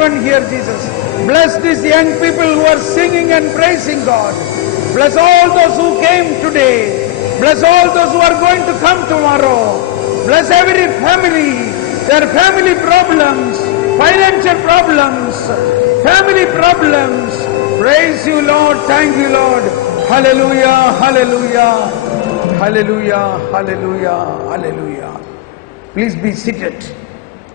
everyone here, Jesus. Bless these young people who are singing and praising God. Bless all those who came today. Bless all those who are going to come tomorrow. Bless every family, their family problems, financial problems, family problems. Praise you, Lord. Thank you, Lord. Hallelujah, hallelujah, hallelujah, hallelujah, hallelujah. Please be seated.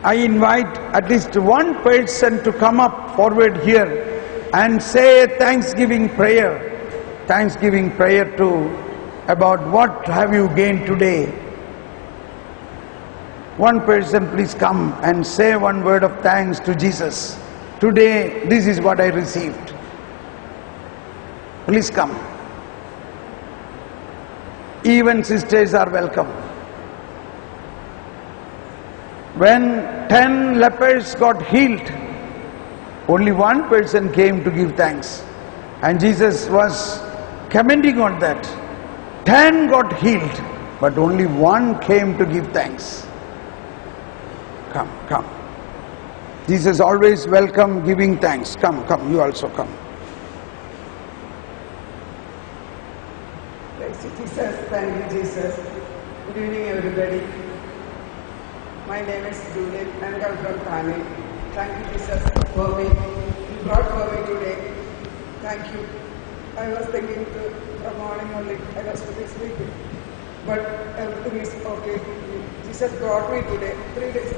I invite at least one person to come up forward here and say a thanksgiving prayer. Thanksgiving prayer to about what have you gained today. One person please come and say one word of thanks to Jesus. Today this is what I received. Please come. Even sisters are welcome. When 10 lepers got healed, only one person came to give thanks. And Jesus was commenting on that. 10 got healed, but only one came to give thanks. Come, come. Jesus always welcome giving thanks. Come, come, you also come. Praise you, Jesus. Thank you, Jesus. Good evening, everybody. My name is Juliet and I'm from Thane. Thank you, Jesus, for me. You brought for me today. Thank you. I was thinking from morning only, I was sleeping. But everything is okay. Jesus brought me today. 3 days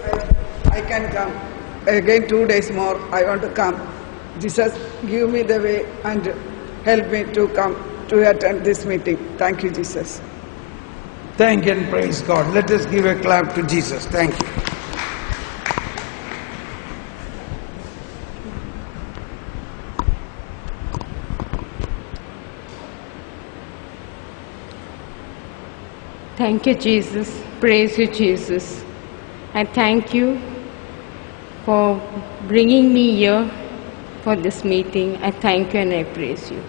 I can come. Again 2 days more I want to come. Jesus, give me the way and help me to come to attend this meeting. Thank you, Jesus. Thank and praise God. Let us give a clap to Jesus. Thank you. Thank you, Jesus. Praise you, Jesus. I thank you for bringing me here for this meeting. I thank you and I praise you.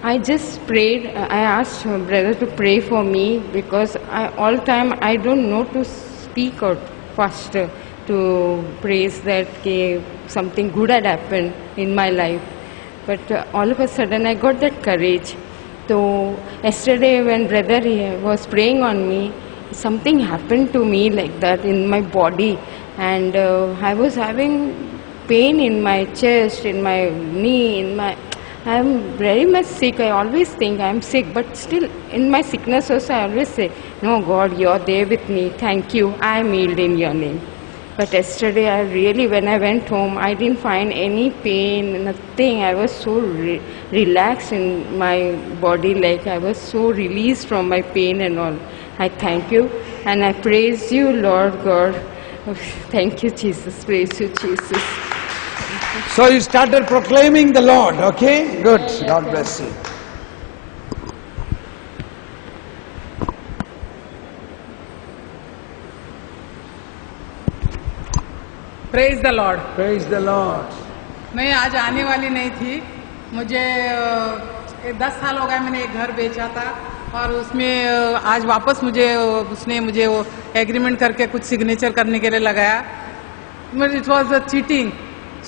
I just prayed, I asked brother to pray for me because all time I don't know to speak out faster to praise that something good had happened in my life. But all of a sudden I got that courage. So yesterday when brother was praying on me, something happened to me like that in my body, and I was having pain in my chest, in my knee, I'm very much sick. I always think I'm sick, but still in my sickness also I always say, no God, you're there with me. Thank you. I'm healed in your name. But yesterday I really, when I went home, I didn't find any pain, nothing. I was so relaxed in my body, like I was so released from my pain and all. I thank you and I praise you, Lord God. Thank you, Jesus. Praise you, Jesus. So you started proclaiming the Lord, okay? Good. God bless you. Praise the Lord. Praise the Lord. मैं आज आने वाली नहीं थी। मुझे 10 साल हो गए मैंने एक घर बेचा था और उसमें आज वापस उसने मुझे वो एग्रीमेंट करके कुछ सिग्नेचर करने के लिए लगाया। It was a cheating.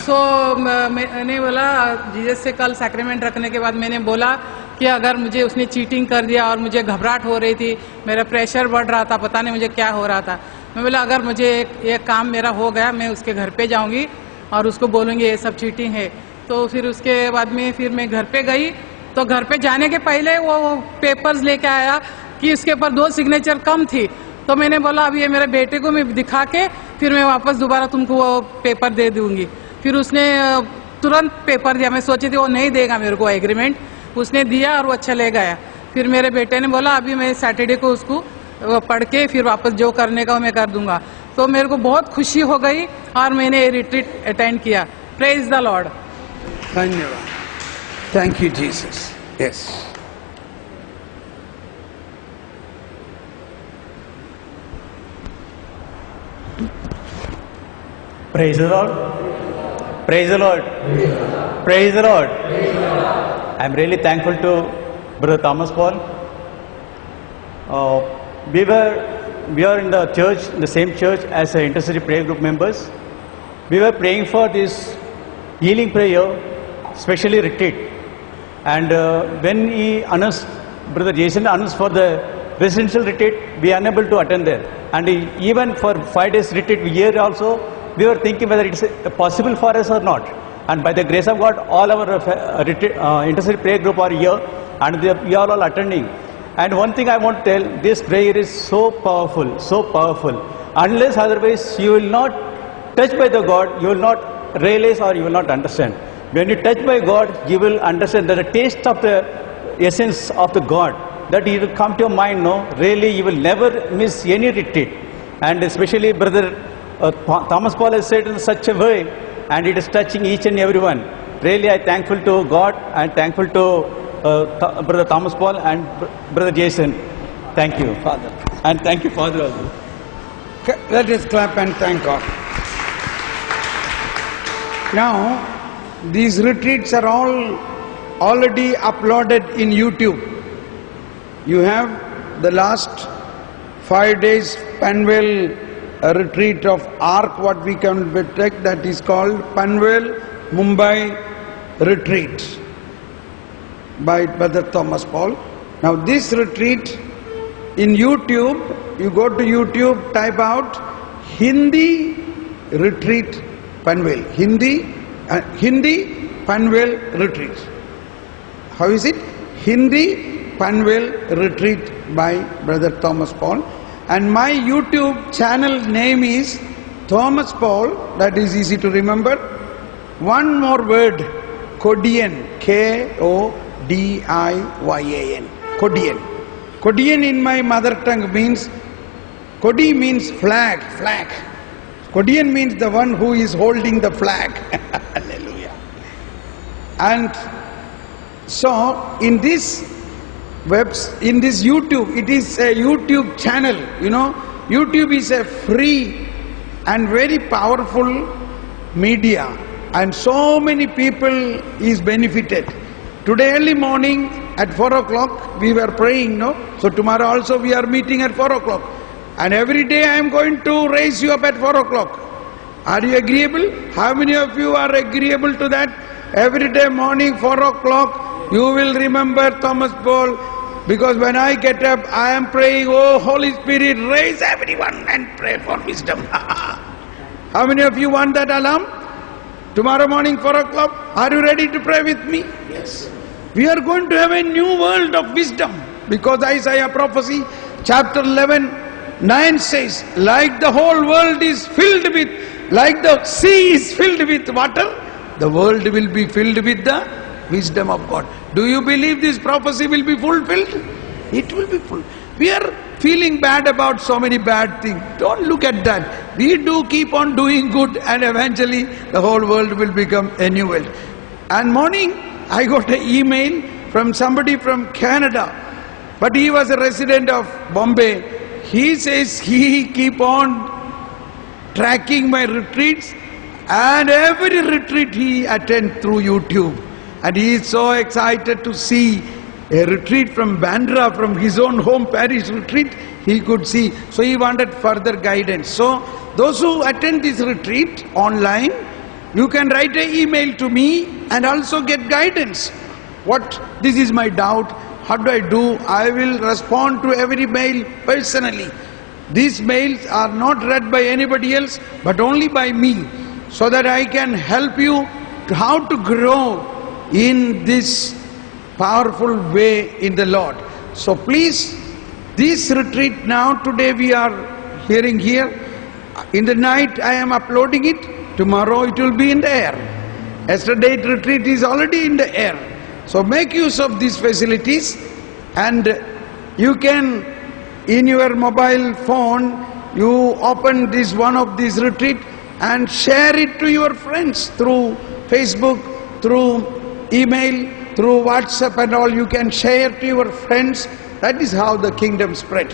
So मैंने बोला जीसस से कल सैक्रेमेंट रखने के बाद मैंने बोला कि अगर मुझे उसने चीटिंग कर दिया और मुझे घबराहट हो रही थी, मेरा प्रेशर बढ़ रहा था, पता नहीं मुझे क्या हो रहा था, मैं बोला अगर मुझे एक काम मेरा हो गया, मैं उसके घर पे जाऊंगी और उसको बोलूँगी ये सब चीटिंग है। तो फिर उसके बाद में फिर मैं घर पे गई, तो घर पे जाने के पहले वो पेपर्स लेके आया कि उसके ऊपर 2 सिग्नेचर कम थी। तो मैंने बोला अब ये मेरे बेटे को मैं दिखा के फिर मैं वापस दोबारा तुमको वो पेपर दे दूंगी। फिर उसने तुरंत पेपर दिया। मैं सोची थी वो नहीं देगा मेरे को एग्रीमेंट, उसने दिया और वो चले गया। फिर मेरे बेटे ने बोला अभी मैं सैटरडे को उसको पढ़ के फिर वापस जो करने का मैं कर दूंगा। तो मेरे को बहुत खुशी हो गई और मैंने रिट्रीट अटेंड किया। Praise the Lord. धन्यवाद। Thank you, Jesus. Yes. Praise the Lord. Praise the Lord. Praise the Lord. I'm really thankful to Brother Thomas Paul. We are in the church, in the same church as intercessory prayer group members. we were praying for this healing prayer, specially retreat. And when he announced, Brother Jason announced for the residential retreat, we are unable to attend there. And even for 5 days retreat here also, we were thinking whether it's possible for us or not. And by the grace of God, all our intercessory prayer group are here, and we are all attending. And one thing I want to tell, this prayer is so powerful, so powerful. Unless otherwise you will not touch by the God, you will not realize or you will not understand. When you touch by God, you will understand that the taste of the essence of the God, that it will come to your mind, no? Really, you will never miss any retreat. And especially Brother Thomas Paul has said in such a way, and it is touching each and every one. Really, I am thankful to God and thankful to Brother Thomas Paul and Brother Jason. Thank you, Father. And thank you, Father, also. Let us clap and thank God. Now, these retreats are all already uploaded in YouTube. You have the last 5 days Panvel retreat of ARC, what we can take, that is called Panvel Mumbai Retreat by Brother Thomas Paul. Now this retreat in YouTube, you go to YouTube, type out Hindi Retreat Panvel. Hindi Panvel Retreat. How is it? Hindi Panvel Retreat by Brother Thomas Paul. And my YouTube channel name is Thomas Paul, that is easy to remember. One more word, Kodian, K-O-D-I-Y-A-N, Kodian. Kodian in my mother tongue means, Kodi means flag, flag. Kodian means the one who is holding the flag. Hallelujah. And so in this YouTube, it is a YouTube channel, you know. YouTube is a free and very powerful media, and so many people is benefited. Today early morning at 4 o'clock we were praying, no? So tomorrow also we are meeting at 4 o'clock. And every day I am going to raise you up at 4 o'clock. Are you agreeable? How many of you are agreeable to that? Every day morning 4 o'clock you will remember Thomas Paul, because when I get up I am praying, oh Holy Spirit, raise everyone and pray for wisdom. How many of you want that alarm? Tomorrow morning 4 o'clock, are you ready to pray with me? Yes. We are going to have a new world of wisdom, because Isaiah prophecy chapter 11:9 says, like the whole world is filled with, like the sea is filled with water, the world will be filled with the wisdom of God. Do you believe this prophecy will be fulfilled? It will be full. We are feeling bad about so many bad things. Don't look at that. We do keep on doing good, and eventually the whole world will become a new world. And morning I got an email from somebody from Canada, but he was a resident of Bombay. He says he keep on tracking my retreats, and every retreat he attends through YouTube. And he is so excited to see a retreat from Bandra, from his own home parish retreat, he could see. So he wanted further guidance. So those who attend this retreat online, you can write an email to me and also get guidance. This is my doubt, how do I do? I will respond to every mail personally. These mails are not read by anybody else, but only by me, so that I can help you to how to grow in this powerful way in the Lord. So please, this retreat now, today we are hearing here. In the night I am uploading it. Tomorrow it will be in the air. Yesterday's retreat is already in the air. So make use of these facilities, and you can, in your mobile phone, you open this one of these retreat and share it to your friends through Facebook, through email, through WhatsApp and all. You can share to your friends. That is how the kingdom spread.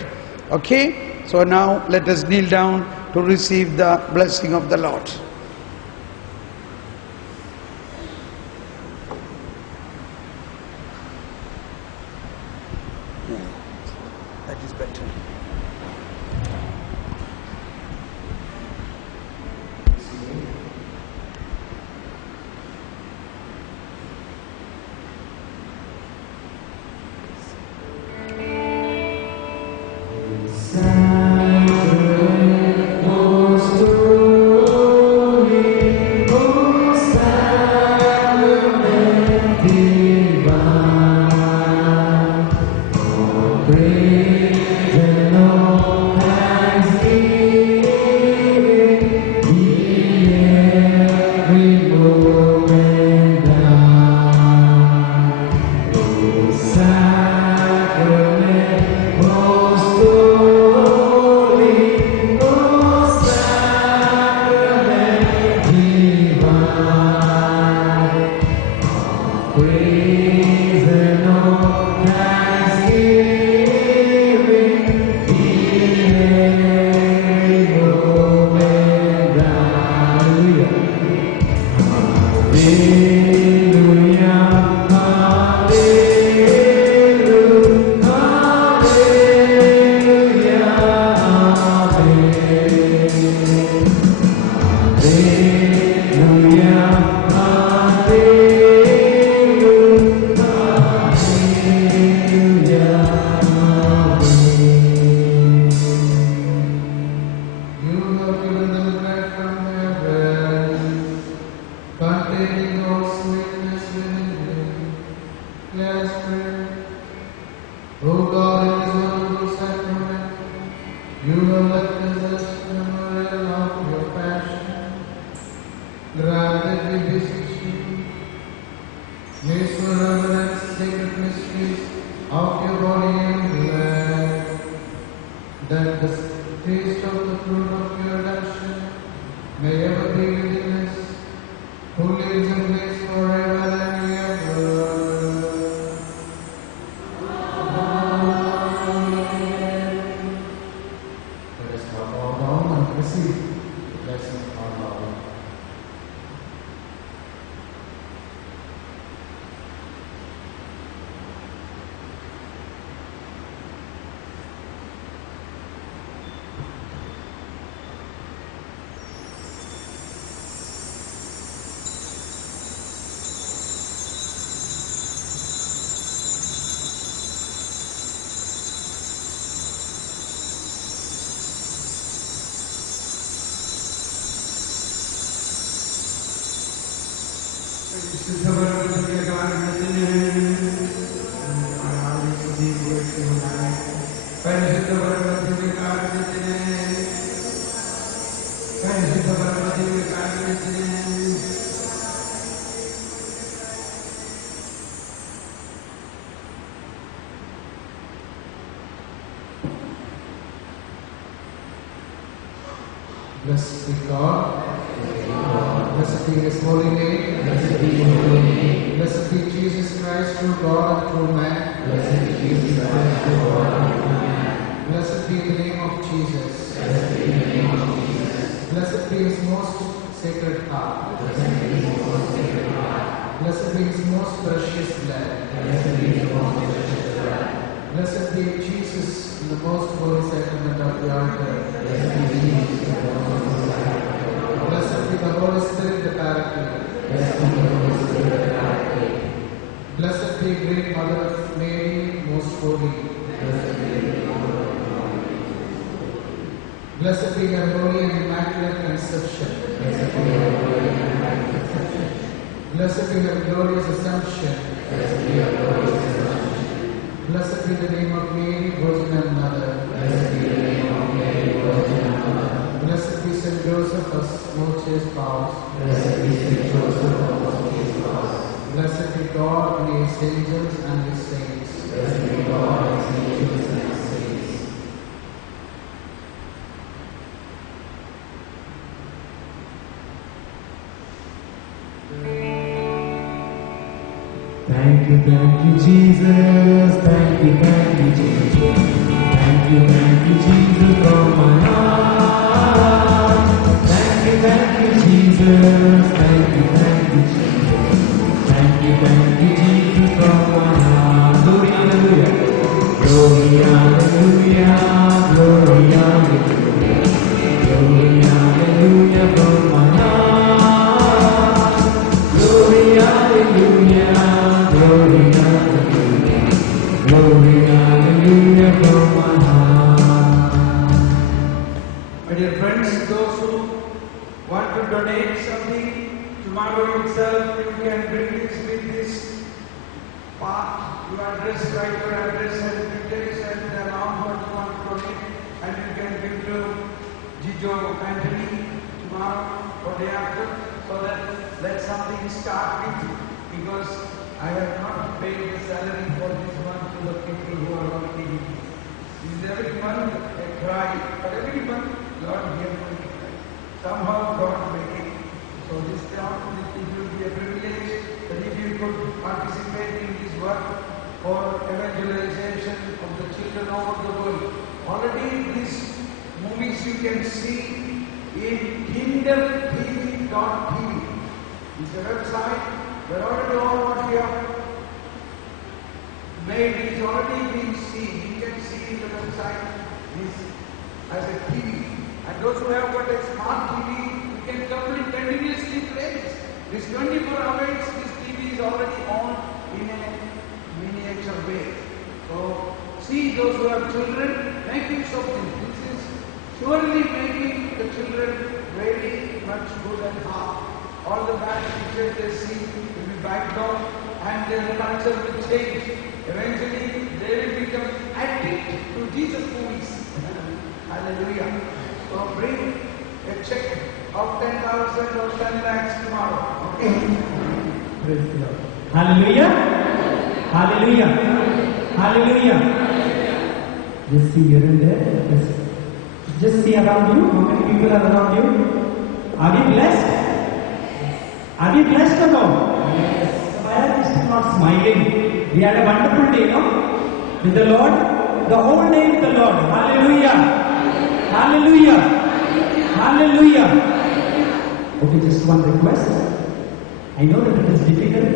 Okay? So now let us kneel down to receive the blessing of the Lord. That is better. Blessed be God. Blessed be His holy name. Blessed be His holy name. Blessed be Jesus Christ, true God and true man. Blessed be Jesus Christ, true God and true man. Blessed be the name of Jesus. Blessed be the name of Jesus. Blessed be His most sacred heart. Blessed be His most sacred heart. Blessed be His most precious blood. Blessed be His most precious blood. Blessed be Jesus in the most holy sacrament of the altar. Blessed be Jesus in the most holy sacrament. Blessed be the Holy Spirit, the Paraclete. Blessed be the Holy Spirit, the Paraclete. Blessed be Great Mother of Mary, most holy. Blessed be the Mother of Mary. Blessed be her holy and immaculate conception. Blessed be her holy and immaculate conception. Blessed be her glorious assumption. Blessed be her glorious assumption. Blessed be the name of Mary, Virgin and Mother. Blessed be the name of Mary, Virgin and Mother. Blessed be Saint Joseph, us most chaste spouse. Blessed be Saint Joseph, our most chaste spouse. Blessed be God and His angels and His saints. Blessed be God and His angels and His saints. Thank you, Jesus. Thank you, Jesus. Thank you, Jesus, from my heart. Thank you, Jesus. Thank you, Jesus. Thank you, Jesus, from my heart. Glory, hallelujah. Glory, hallelujah. Glory, hallelujah. Glory, hallelujah, from my heart. Glory, hallelujah. Glory, hallelujah. Glory, hallelujah, from my heart. My dear friends, those who want to donate something, tomorrow itself you can bring this with this part. Your address, write your address and details and the amount what you want to donate, and you can give to Gijo Anthony tomorrow or day after, so that let something start with, because I have not paid the salary for this month to the people who are working. This is every month a cry, but every month Lord hear my cry. Somehow God make it. So this time it will be a privilege that if you could participate in this work for evangelization of the children over the world. Already these movies you can see in KingdomTV.tv. It's a website We're already all what we are made is already being seen. You can see the website is as a TV. And those who have got a smart TV, you can continuously play this. This 24 hours, this TV is already on in a miniature way. So see those who have children, make use of this. This is surely making the children very much good and hard. All the bad pictures they see will be backed down and their culture will change. Eventually they will become addicted to Jesus movies. Hallelujah. So bring a check of 10,000 or 10 lakhs tomorrow. Okay? Praise the Lord. Hallelujah. Hallelujah. Hallelujah. Just see here and there. Just see around you. How many people are around you? Are we blessed? Are we blessed or no? Yes. Why are we still not smiling? We had a wonderful day, no? With the Lord. The whole day with the Lord. Hallelujah. Hallelujah. Hallelujah. Okay, just one request. I know that it is difficult,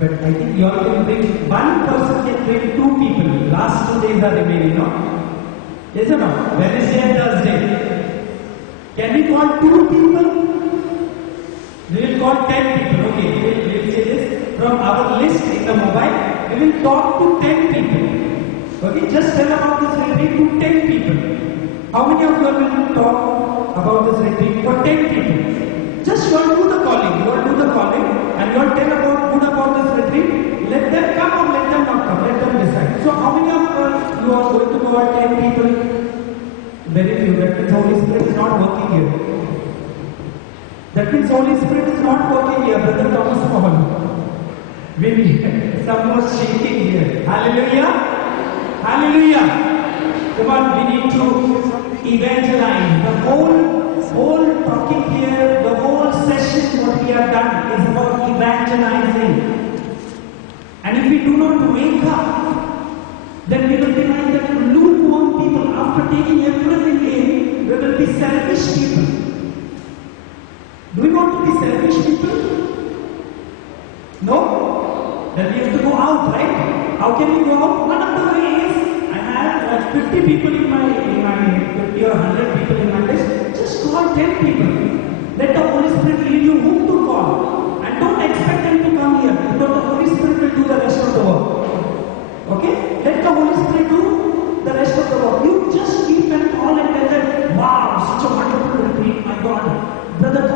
but I think you all can bring, one person can bring 2 people. Last 2 days are remaining, no? Yes or no? Wednesday and Thursday. Can we call 2 people? We will call 10 people. Okay, we will say this. From our list in the mobile, we will talk to 10 people. Okay, just tell about this retreat to 10 people. How many of you are going to talk about this retreat for 10 people? Just you all do the calling. You all do the calling and you all tell about good about this retreat. Let them come or let them not come. Let them decide. So how many of you are going to go at 10 people? Very few. That means Holy Spirit is not working here. That means Holy Spirit is not working here. Brother Thomas Paul. We need some more shaking here. Hallelujah. Hallelujah. Come on, we need to evangelize. The whole talking here, the whole session what we have done is about evangelizing. And if we do not wake up, then we will be like that lukewarm people. After taking everything in, we will be selfish people. Do we want to be selfish people? No? Then we have to go out, right? How can we go out? One of the ways, I have 50 people in my 50 or 100 people in my list. Just call 10 people. Let the Holy Spirit lead you whom to